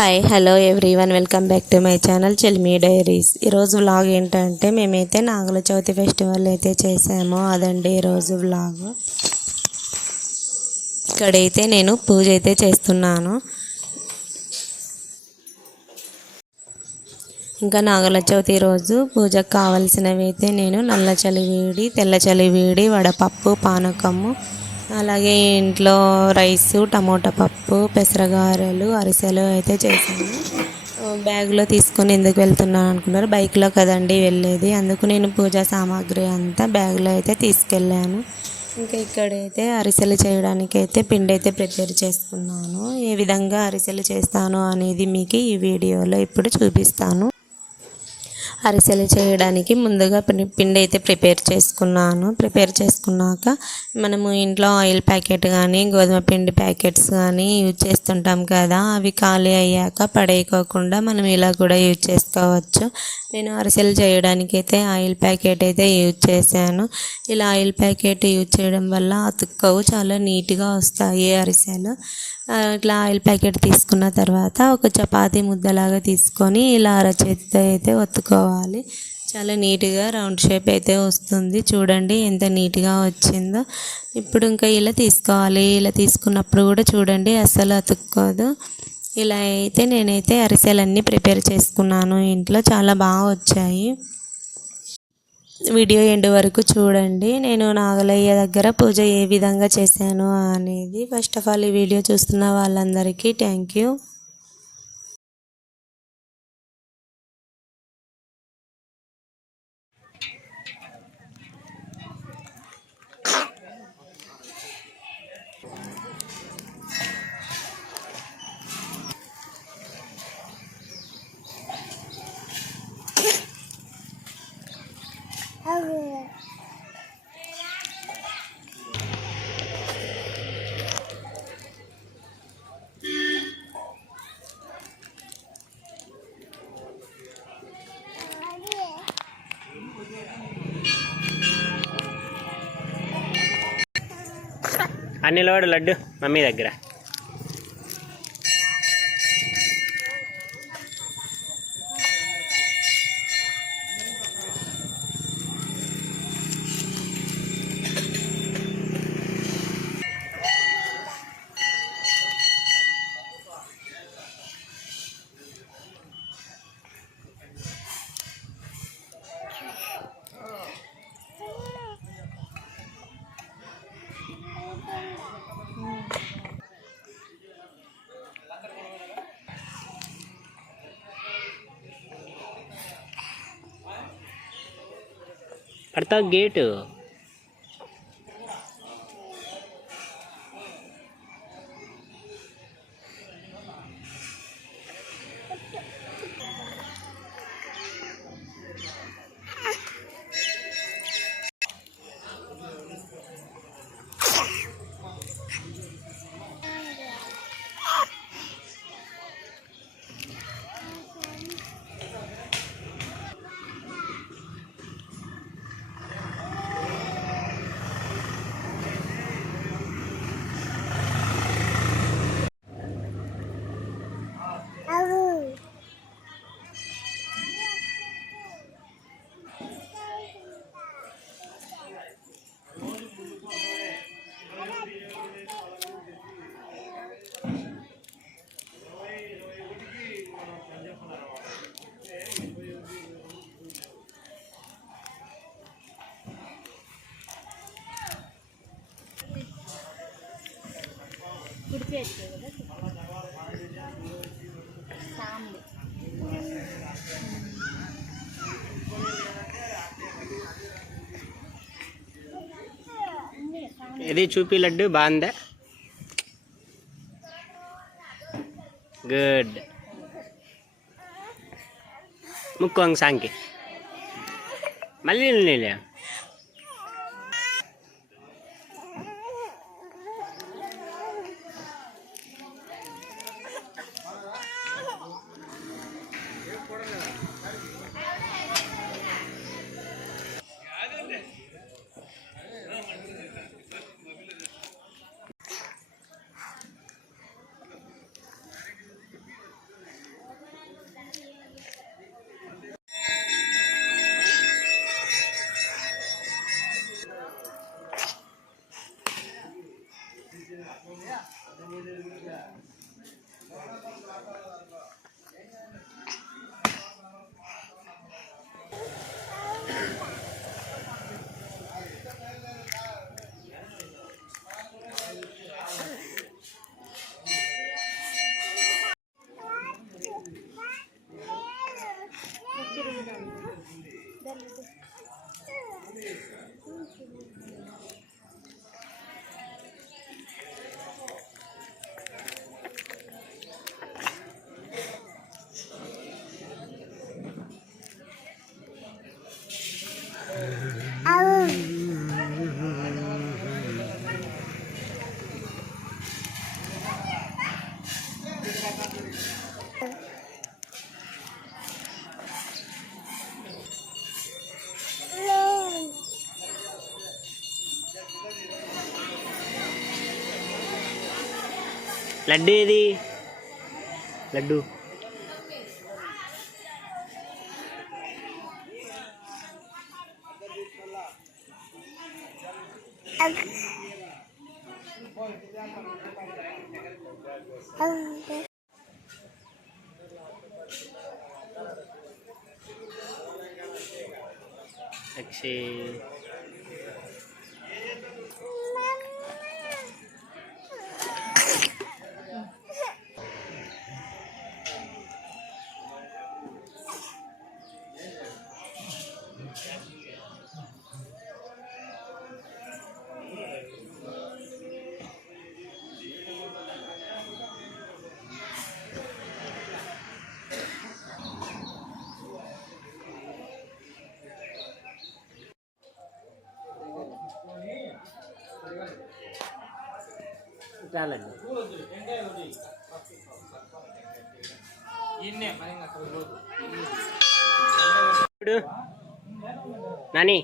Hi hello everyone, welcome back to my channel చెల్మి diaries. ఈరోజు vlog ఏంటంటే మేమైతే నాగుల చవితి ఫెస్టివల్ అయితే చేసాము. అదండి ఈరోజు వ్లాగ్. ఇక్కడైతే నేను పూజ అయితే చేస్తున్నాను. ఇంకా నాగుల చవితి రోజు పూజకు కావాల్సినవి అయితే నేను నల్ల చలివేడి, తెల్ల చలివేడి, వడపప్పు, పానకము, అలాగే ఇంట్లో రైసు, టమోటా పప్పు, పెసరగారెలు, అరిసెలు అయితే చేశాను. బ్యాగ్లో తీసుకొని ఎందుకు వెళ్తున్నాను అనుకున్నారు, బైక్లో కదండి వెళ్ళేది, అందుకు నేను పూజా సామాగ్రి అంతా బ్యాగ్లో అయితే తీసుకెళ్ళాను. ఇంకా ఇక్కడైతే అరిసెలు చేయడానికి అయితే పిండి అయితే ప్రిపేర్ చేసుకున్నాను. ఏ విధంగా అరిసెలు చేస్తాను అనేది మీకు ఈ వీడియోలో ఇప్పుడు చూపిస్తాను. అరిసెలు చేయడానికి ముందుగా పిండి అయితే ప్రిపేర్ చేసుకున్నాక మనము ఇంట్లో ఆయిల్ ప్యాకెట్ కానీ గోధుమ పిండి ప్యాకెట్స్ కానీ యూజ్ చేస్తుంటాం కదా, అవి ఖాళీ అయ్యాక పడేయకోకుండా మనం ఇలా కూడా యూజ్ చేసుకోవచ్చు. నేను అరిసెలు చేయడానికి అయితే ఆయిల్ ప్యాకెట్ అయితే యూజ్ చేశాను. ఇలా ఆయిల్ ప్యాకెట్ యూజ్ చేయడం వల్ల అతుక్కవు, చాలా నీట్గా వస్తాయి అరిసెలు. ఇట్లా ఆయిల్ ప్యాకెట్ తీసుకున్న తర్వాత ఒక చపాతీ ముద్దలాగా తీసుకొని ఇలా అరచేతితో అయితే ఒత్తుకోవాలి. చాలా నీట్గా రౌండ్ షేప్ అయితే వస్తుంది. చూడండి ఎంత నీట్గా వచ్చిందో. ఇప్పుడు ఇంకా ఇలా తీసుకోవాలి. ఇలా తీసుకున్నప్పుడు కూడా చూడండి అస్సలు అతుక్కోదు. ఇలా అయితే నేనైతే అరిసెలన్నీ ప్రిపేర్ చేసుకున్నాను ఇంట్లో, చాలా బాగా వచ్చాయి. వీడియో ఎండ్ వరకు చూడండి. నేను నాగలయ్య దగ్గర పూజ ఏ విధంగా చేశాను అనేది. ఫస్ట్ ఆఫ్ ఆల్ ఈ వీడియో చూస్తున్న వాళ్ళందరికీ థ్యాంక్ యూ. అన్నిలోడు లడ్డు మమ్మీ దగ్గర. పడతావు గేటు. ఇది చూపి లడ్డు బాగుందా? గుడ్. ముక్కు సాంకి మళ్ళీ నీళ్ళే. లడ్డు ఏది లడ్డు అక్షయ్ చాలండి నాని